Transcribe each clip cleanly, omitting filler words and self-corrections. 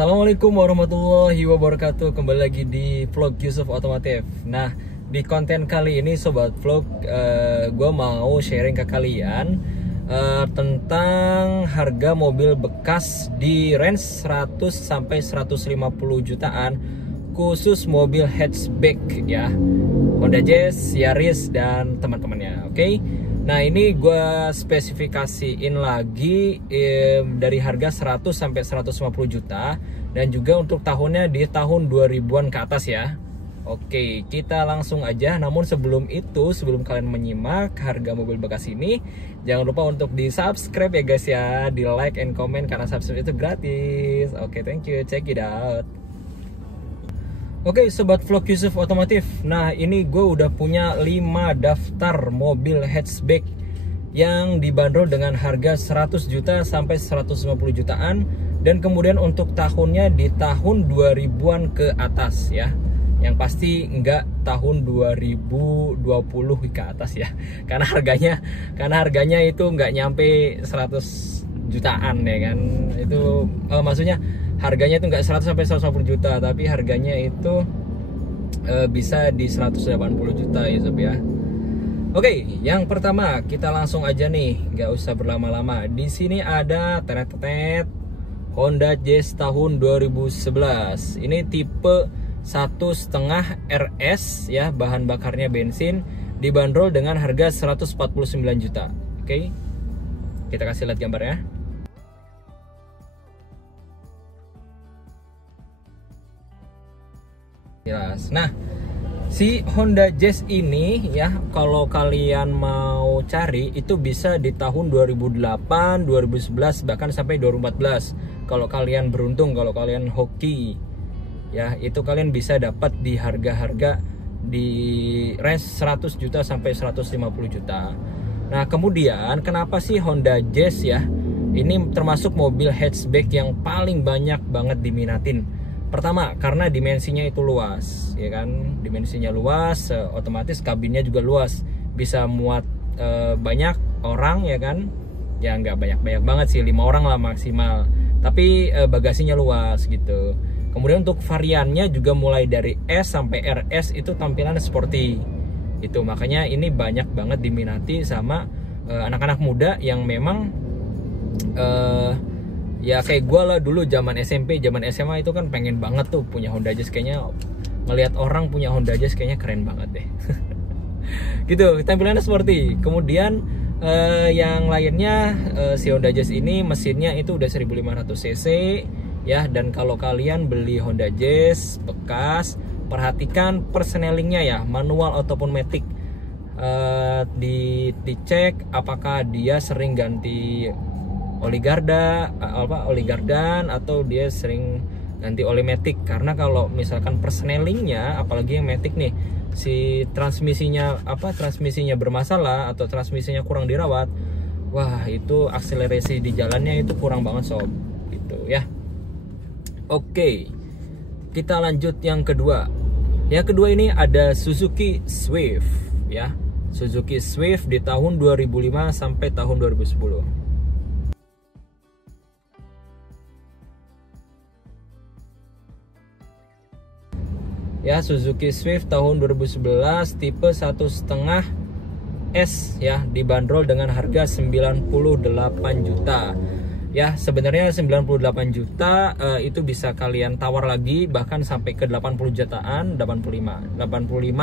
Assalamualaikum warahmatullahi wabarakatuh. Kembali lagi di vlog Yusuf Otomotif. Nah, di konten kali ini sobat vlog, gue mau sharing ke kalian tentang harga mobil bekas di range 100 sampai 150 jutaan, khusus mobil hatchback ya, Honda Jazz, Yaris dan teman-temannya. Oke. Nah, ini gue spesifikasiin lagi dari harga 100 sampai 150 juta dan juga untuk tahunnya di tahun 2000-an ke atas ya. Oke, kita langsung aja. Namun sebelum itu, sebelum kalian menyimak harga mobil bekas ini, jangan lupa untuk di subscribe ya guys ya, di like and comment karena subscribe itu gratis. Oke, thank you, check it out. Oke, sobat vlog Yusuf Otomotif. Nah, ini gue udah punya 5 daftar mobil hatchback yang dibanderol dengan harga 100 juta sampai 150 jutaan, dan kemudian untuk tahunnya di tahun 2000-an ke atas ya. Yang pasti enggak tahun 2020 ke atas ya. Karena harganya itu enggak nyampe 100 jutaan ya kan. Itu maksudnya harganya itu enggak 100 sampai 150 juta, tapi harganya itu bisa di 180 juta ya sob ya. Oke, yang pertama kita langsung aja nih, nggak usah berlama-lama. Di sini ada tetet Honda Jazz tahun 2011. Ini tipe 1,5 RS ya, bahan bakarnya bensin, dibanderol dengan harga 149 juta. Oke, kita kasih lihat gambarnya. Jelas. Nah, si Honda Jazz ini ya, kalau kalian mau cari itu bisa di tahun 2008, 2011 bahkan sampai 2014. Kalau kalian beruntung, kalau kalian hoki ya, itu kalian bisa dapat di harga-harga di range 100 juta sampai 150 juta. Nah, kemudian kenapa sih Honda Jazz ya ini termasuk mobil hatchback yang paling banyak banget diminatin? Pertama, karena dimensinya itu luas, ya kan? Dimensinya luas, otomatis kabinnya juga luas, bisa muat banyak orang, ya kan? Ya nggak banyak-banyak banget sih, 5 orang lah maksimal. Tapi bagasinya luas gitu. Kemudian untuk variannya juga mulai dari S sampai RS itu tampilannya sporty. Itu makanya ini banyak banget diminati sama anak-anak muda yang memang ya kayak gue lah dulu zaman SMP, zaman SMA itu kan pengen banget tuh punya Honda Jazz. Kayaknya ngelihat orang punya Honda Jazz kayaknya keren banget deh. Gitu, tampilannya seperti. Kemudian yang lainnya si Honda Jazz ini mesinnya itu udah 1500 cc ya. Dan kalau kalian beli Honda Jazz bekas, perhatikan persnelingnya ya, manual ataupun matic. Dicek apakah dia sering ganti oli gardan atau dia sering ganti oli matic. Karena kalau misalkan persnelingnya, apalagi yang matic nih, si transmisinya bermasalah atau transmisinya kurang dirawat, wah itu akselerasi di jalannya itu kurang banget sob gitu ya. Oke, kita lanjut yang kedua. Yang kedua ini ada Suzuki Swift ya. Suzuki Swift di tahun 2005 sampai tahun 2010. Ya, Suzuki Swift tahun 2011 tipe 1,5 S ya, dibanderol dengan harga 98 juta. Ya, sebenarnya 98 juta itu bisa kalian tawar lagi bahkan sampai ke 80 jutaan, 85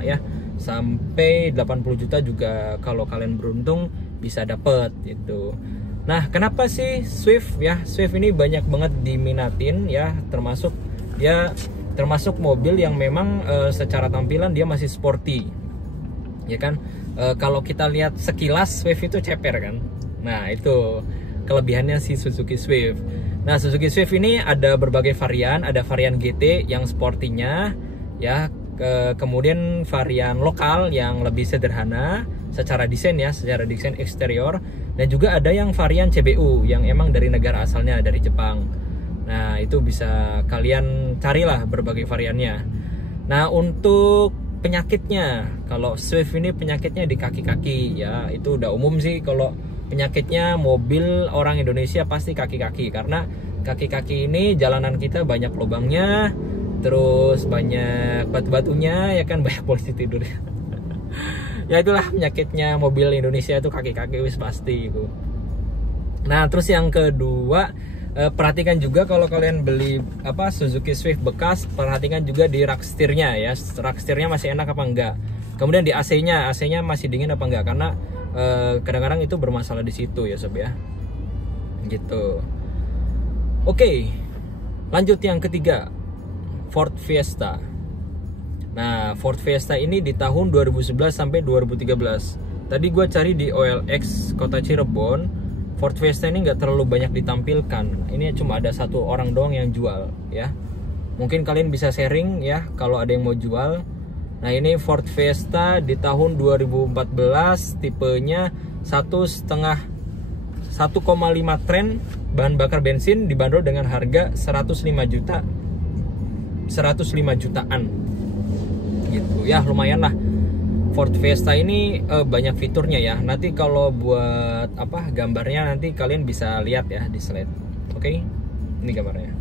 ya, sampai 80 juta juga kalau kalian beruntung bisa dapet gitu. Nah, kenapa sih Swift ya? Swift ini banyak banget diminatin ya, termasuk mobil yang memang secara tampilan dia masih sporty ya kan. Kalau kita lihat sekilas Swift itu ceper kan. Nah, itu kelebihannya si Suzuki Swift. Nah, Suzuki Swift ini ada berbagai varian. Ada varian GT yang sportinya ya, kemudian varian lokal yang lebih sederhana secara desain ya, secara desain eksterior, dan juga ada yang varian CBU yang emang dari negara asalnya, dari Jepang. Nah, itu bisa kalian carilah berbagai variannya. Nah, untuk penyakitnya, kalau Swift ini penyakitnya di kaki-kaki ya, itu udah umum sih. Kalau penyakitnya mobil orang Indonesia pasti kaki-kaki, karena Kaki-kaki ini jalanan kita banyak lubangnya, terus banyak batu-batunya, ya kan, banyak polisi tidur. Ya itulah penyakitnya mobil Indonesia itu, kaki-kaki wis pasti itu. Nah terus yang kedua, perhatikan juga kalau kalian beli Suzuki Swift bekas, perhatikan juga di rak setirnya ya, rak setirnya masih enak apa enggak. Kemudian di AC-nya masih dingin apa enggak, karena kadang-kadang itu bermasalah di situ ya sob ya, gitu. Oke, lanjut yang ketiga, Ford Fiesta. Nah, Ford Fiesta ini di tahun 2011 sampai 2013. Tadi gue cari di OLX Kota Cirebon, Ford Fiesta ini nggak terlalu banyak ditampilkan. Ini cuma ada satu orang doang yang jual ya. Mungkin kalian bisa sharing ya kalau ada yang mau jual. Nah, ini Ford Fiesta di tahun 2014, tipenya 1,5 tren, bahan bakar bensin, dibanderol dengan harga 105 jutaan gitu ya. Lumayan lah, Ford Fiesta ini banyak fiturnya ya. Nanti kalau buat gambarnya nanti kalian bisa lihat ya di slide. Oke, ini gambarnya.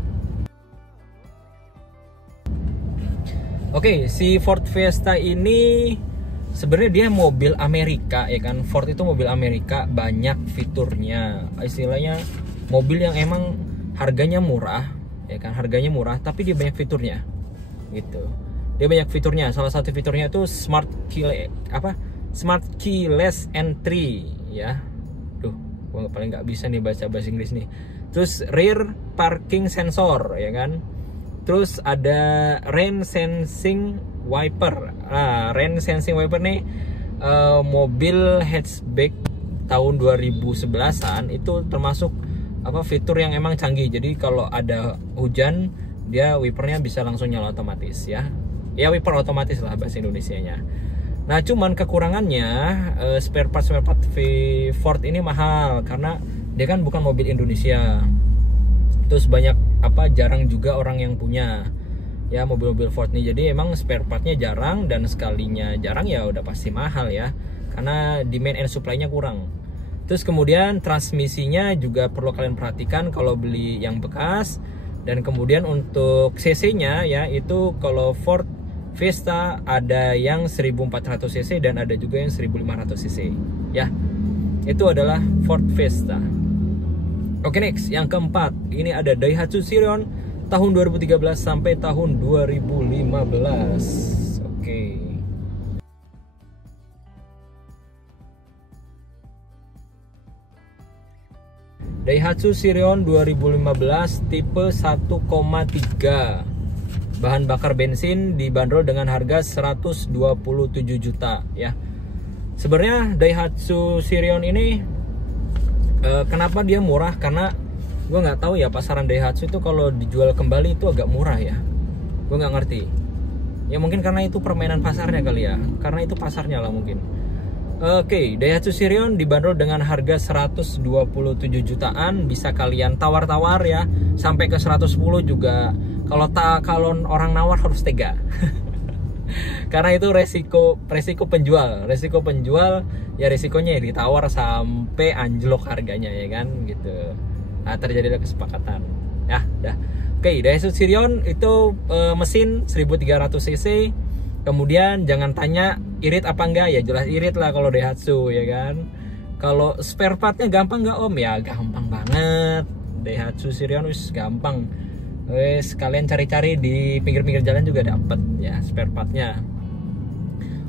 Oke, si Ford Fiesta ini sebenarnya dia mobil Amerika ya kan. Ford itu mobil Amerika, banyak fiturnya. Istilahnya mobil yang emang harganya murah ya kan, harganya murah tapi dia banyak fiturnya gitu. Dia banyak fiturnya. Salah satu fiturnya itu smart keyless entry ya. Duh, gua paling nggak bisa nih baca bahasa Inggris nih. Terus rear parking sensor ya kan. Terus ada rain sensing wiper. Nah, rain sensing wiper nih mobil hatchback tahun 2011-an itu termasuk fitur yang emang canggih. Jadi kalau ada hujan, dia wipernya bisa langsung nyala otomatis ya. Ya wiper otomatis lah bahasa Indonesianya. Nah, cuman kekurangannya spare part Ford ini mahal karena dia kan bukan mobil Indonesia. Terus banyak jarang juga orang yang punya ya mobil-mobil Ford nih. Jadi emang spare partnya jarang, dan sekalinya jarang ya udah pasti mahal ya, karena demand and supply-nya kurang. Terus kemudian transmisinya juga perlu kalian perhatikan kalau beli yang bekas. Dan kemudian untuk cc-nya ya, itu kalau Ford Fiesta ada yang 1400 cc dan ada juga yang 1500 cc ya. Itu adalah Ford Fiesta. Oke, next, yang keempat, ini ada Daihatsu Sirion tahun 2013 sampai tahun 2015. Oke. Daihatsu Sirion 2015 tipe 1,3, bahan bakar bensin, dibanderol dengan harga 127 juta ya. Sebenarnya Daihatsu Sirion ini kenapa dia murah? Karena gue nggak tahu ya, pasaran Daihatsu itu kalau dijual kembali itu agak murah ya. Gue nggak ngerti. Ya mungkin karena itu permainan pasarnya kali ya. Karena itu pasarnya lah mungkin. Oke, Daihatsu Sirion dibanderol dengan harga 127 jutaan. Bisa kalian tawar-tawar ya, sampai ke 110 juga. Kalau orang nawar harus tega. Karena itu resiko penjual ya, resikonya ya ditawar sampai anjlok harganya ya kan gitu. Nah, terjadilah kesepakatan ya dah. Oke, Daihatsu Sirion itu mesin 1300 cc. Kemudian jangan tanya irit apa enggak, ya jelas irit lah kalau Daihatsu ya kan. Kalau spare partnya gampang nggak om? Ya gampang banget. Daihatsu Sirion wis gampang. Wes kalian cari-cari di pinggir-pinggir jalan juga dapet ya spare partnya.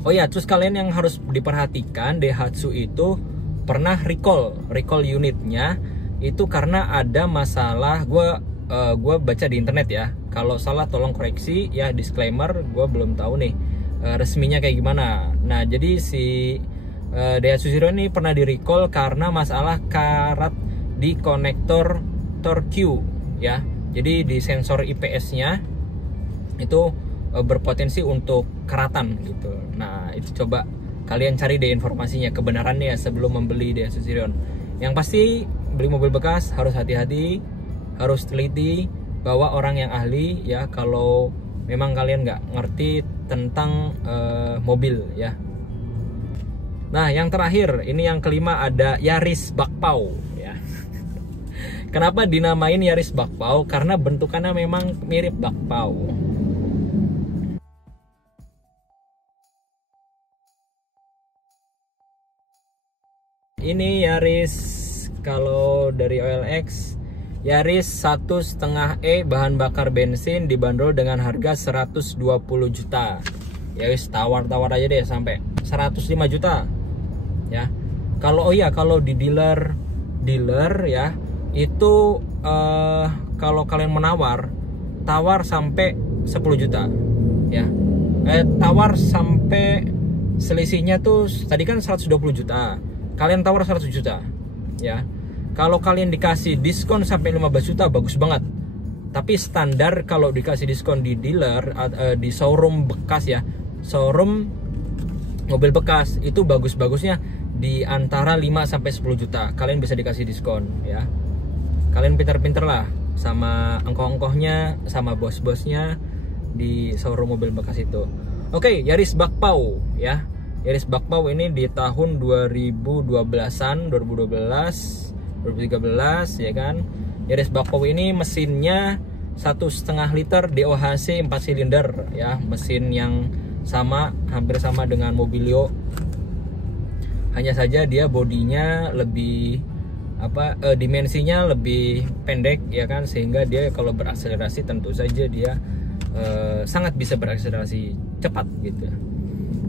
Oh ya, terus kalian yang harus diperhatikan, Daihatsu itu pernah recall unitnya itu karena ada masalah. Gue baca di internet ya, kalau salah tolong koreksi ya, disclaimer gue belum tahu nih resminya kayak gimana. Nah jadi si Daihatsu Sirion ini pernah di recall karena masalah karat di konektor torque ya. Jadi di sensor IPS-nya itu berpotensi untuk karatan gitu. Nah itu coba kalian cari deh informasinya, kebenarannya sebelum membeli Daihatsu Sirion. Yang pasti beli mobil bekas harus hati-hati, harus teliti, bawa orang yang ahli ya kalau memang kalian nggak ngerti tentang mobil ya. Nah yang terakhir, ini yang kelima, ada Yaris Bakpao ya. Kenapa dinamain Yaris bakpao? Karena bentukannya memang mirip bakpao. Ini Yaris, kalau dari OLX Yaris 1,5E bahan bakar bensin dibanderol dengan harga 120 juta. Ya wis, tawar-tawar aja deh sampai 105 juta. Ya. Kalau kalau di dealer ya, itu kalau kalian menawar, tawar sampai 10 juta. Ya. Tawar sampai selisihnya tuh tadi kan 120 juta. Kalian tawar 100 juta. Ya. Kalau kalian dikasih diskon sampai 15 juta, bagus banget. Tapi standar kalau dikasih diskon di dealer, di showroom bekas ya, showroom mobil bekas, itu bagus-bagusnya di antara 5 sampai 10 juta. Kalian bisa dikasih diskon ya. Kalian pinter-pinter lah sama engkoh-engkohnya, sama bos-bosnya di showroom mobil bekas itu. Oke, Yaris bakpao ya. Yaris bakpao ini di tahun 2012-an, 2012 2013 ya kan. Yaris bakpao ini mesinnya 1,5 liter DOHC 4 silinder ya, mesin yang sama, hampir sama dengan Mobilio. Hanya saja dia bodinya lebih dimensinya lebih pendek ya kan, sehingga dia kalau berakselerasi tentu saja dia sangat bisa berakselerasi cepat gitu.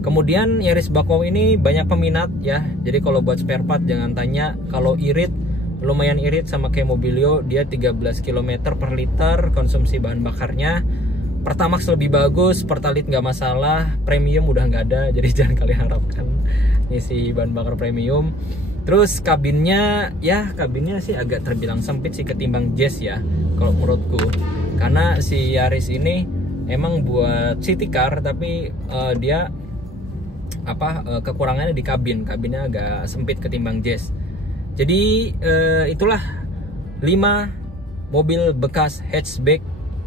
Kemudian Yaris bakpao ini banyak peminat ya. Jadi kalau buat spare part jangan tanya, kalau irit lumayan irit sama kayak Mobilio, dia 13 km per liter konsumsi bahan bakarnya. Pertamax lebih bagus, Pertalite nggak masalah, premium udah nggak ada, jadi jangan kalian harapkan ngisi bahan bakar premium. Terus kabinnya sih agak terbilang sempit sih ketimbang Jazz ya kalau menurutku, karena si Yaris ini emang buat city car, tapi dia kekurangannya di kabinnya agak sempit ketimbang Jazz. Jadi itulah 5 mobil bekas hatchback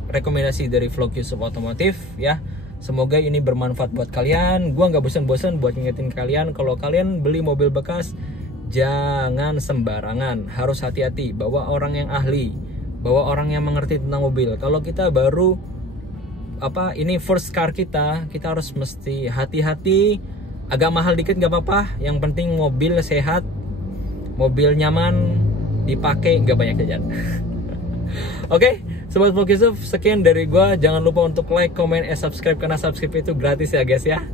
rekomendasi dari Vlog Yusuf Otomotif ya. Semoga ini bermanfaat buat kalian. Gua nggak bosan-bosan buat ngingetin kalian, kalau kalian beli mobil bekas jangan sembarangan, harus hati-hati, bawa orang yang ahli, bawa orang yang mengerti tentang mobil. Kalau kita baru ini first car kita harus mesti hati-hati. Agak mahal dikit nggak apa-apa, yang penting mobil sehat, mobil nyaman, dipakai, nggak banyak jajan. Oke, Sobat Vlog Yusuf, sekian dari gua. Jangan lupa untuk like, comment, subscribe, karena subscribe itu gratis ya guys ya.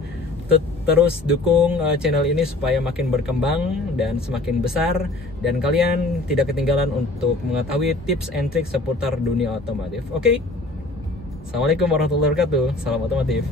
Terus dukung channel ini supaya makin berkembang dan semakin besar, dan kalian tidak ketinggalan untuk mengetahui tips and trik seputar dunia otomotif. Oke, Assalamualaikum warahmatullahi wabarakatuh. Salam otomotif.